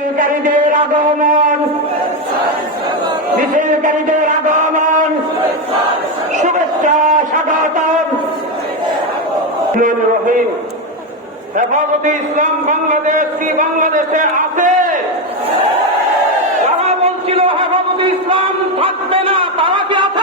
মিছিলকারীদের আগমন। মিছিলকারীদের আগমন। শুভেচ্ছা রহিম ইসলাম বাংলাদেশ কি বাংলাদেশে আছে? যারা বলছিল হেফাজতে ইসলাম থাকবে না, তারা কি আছে?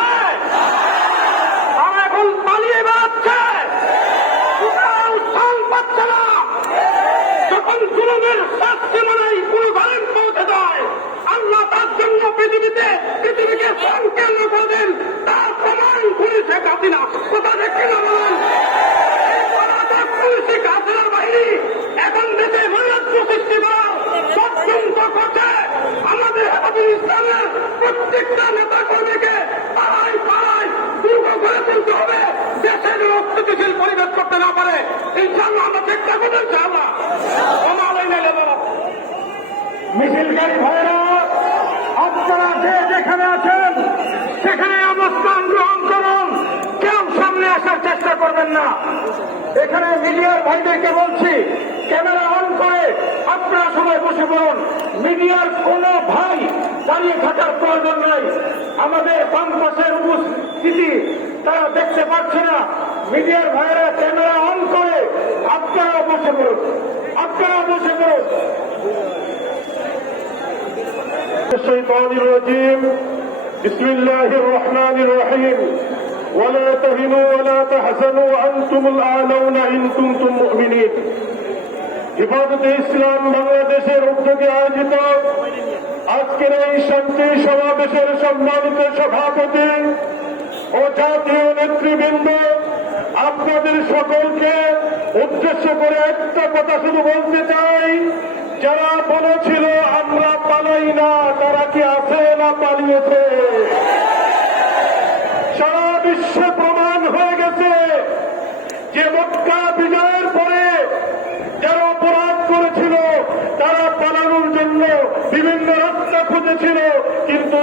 ইসলামের প্রত্যেকটা নেতা কর্মীকে পাড়ায় পাড়ায় দুর্গ করে তুলতে হবে দেশের স্থিতিশীল পরিবেশ করতে না পারে। ইনশাল্লাহ আমরা চেষ্টা করব ইনশাল্লাহ মিছিলকারী ভাইরা আপনারা যে যেখানে আছেন আসার চেষ্টা করবেন না এখানে মিডিয়ার ভাইদেরকে বলছি ক্যামেরা অন করে আপনারা সবাই বসে পড়ুন মিডিয়ার কোন ভাই দাঁড়িয়ে থাকার প্রয়োজন নাই আমাদের বাম পাশের উপস্থিতি তারা দেখতে পাচ্ছে না মিডিয়ার ভাইয়েরা ক্যামেরা অন করে আপনারা বসে পড়ুন আপনারা বসে পড়ুন الشيطان الرجيم بسم الله الرحمن الرحيم ولا تهنوا ولا تحزنوا أنتم الأعلون إن كنتم مؤمنين হেফাজতে ইসলাম বাংলাদেশের উদ্যোগে আয়োজিত আজকের এই শান্তি সমাবেশের সম্মানিত সভাপতি ও জাতীয় নেতৃবৃন্দ আপনাদের সকলকে উদ্দেশ্য করে একটা কথা শুধু বলতে চাই যারা বলেছিল আমরা পালাই না তারা কি আছে না পালিয়েছে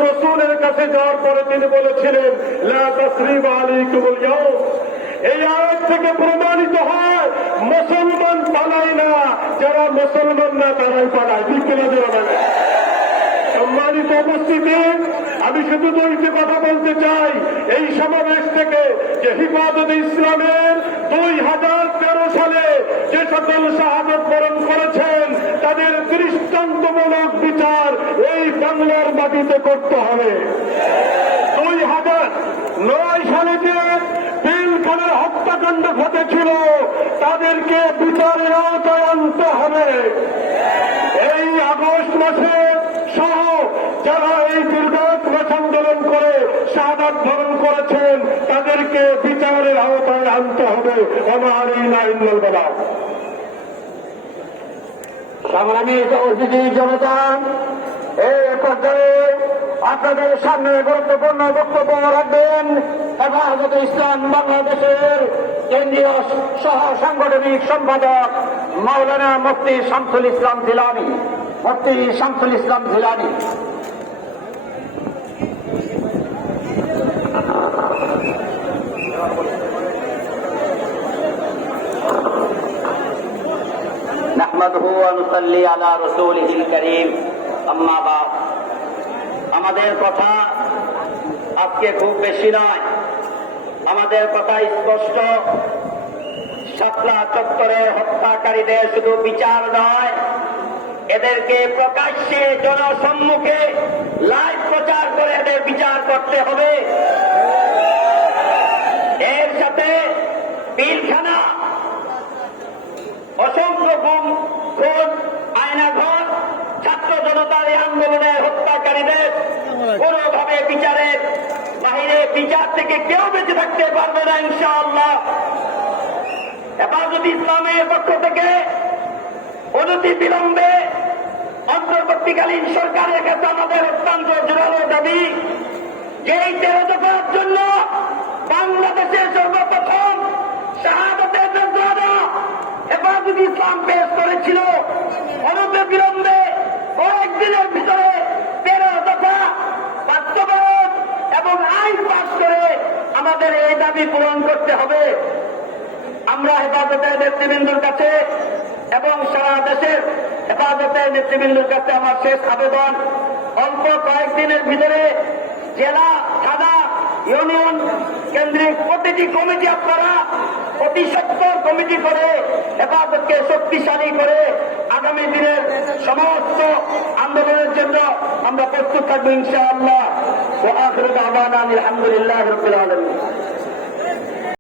রসুলের কাছে যাওয়ার পরে তিনি বলেছিলেন এই আয়াত থেকে প্রমাণিত হয়, মুসলমান পালায় না, যারা মুসলমান না তারাই পালায়। কিনা দেওয়া মানে সম্মানিত উপস্থিতি, আমি শুধু দুইটি কথা বলতে চাই। এই সমাবেশ থেকে যে হিফাজত ইসলামের দুই হাজার তেরো সালে যে সকল শাহাদত বরণ করেছেন, তাদের দৃষ্টান্তমূলক বিচার বাংলার মাটিতে করতে হবে। দুই হাজার নয় সালে যে পিলখানের হত্যাকাণ্ড ঘটেছিল, তাদেরকে বিচারের আওতায় আনতে হবে। এই আগস্ট মাসে সহ যারা এই দীর্ঘ মাস আন্দোলন করে শাহাদ ধরণ করেছেন, তাদেরকে বিচারের আওতায় আনতে হবে। আমার এই নাইন্দাল বেলা সংগ্রামী উপস্থিতি জনতা, এই পর্যায়ে আপনাদের সামনে গুরুত্বপূর্ণ বক্তব্য রাখবেন হেফাজত ইসলাম বাংলাদেশের কেন্দ্রীয় সহ সাংগঠনিক সম্পাদক মাওলানা মুফতি শামসুল ইসলাম জিলানি মুফতি শামসুল ইসলাম জিলানি نحمده ونصلي على رسوله الكريم أما بعد আমাদের কথা আজকে খুব বেশি নয়। আমাদের কথা স্পষ্ট। শাপলা চত্বরে হত্যাকারীদের শুধু বিচার নয়, এদেরকে প্রকাশ্যে জনসম্মুখে লাইভ প্রচার করে এদের বিচার করতে হবে। কেউ বেঁচে থাকতে পারবে না, ইনশাআল্লাহ। হেফাজত ইসলামের পক্ষ থেকে অনতি বিলম্বে অন্তর্বর্তীকালীন সরকারের কাছে আমাদের অত্যন্ত জোরালো দাবি যে এই তেরো দফার জন্য বাংলাদেশের সর্বপ্রথম শাহাদতের মর্যাদা হেফাজত ইসলাম পেশ করেছিল অনতি বিলম্বে কয়েকদিনের ভিতরে তেরো দফা বাস্তবায়ন এবং আইন পাশ করে আমাদের এই দাবি পূরণ করতে হবে। আমরা হেফাজতের নেতৃবৃন্দর কাছে এবং সারা দেশের হেফাজতের নেতৃবৃন্দের কাছে আমার শেষ আবেদন। অল্প কয়েকদিনের ভিতরে জেলা, থানা, ইউনিয়ন কেন্দ্রিক প্রতিটি কমিটি আপনারা অতি সত্তর কমিটি করে হেফাজতকে শক্তিশালী করে আগামী দিনের সমস্ত আন্দোলনের জন্য আমরা প্রস্তুত থাকব ইনশাআল্লাহ। আলহামদুলিল্লাহ রবিল আলমী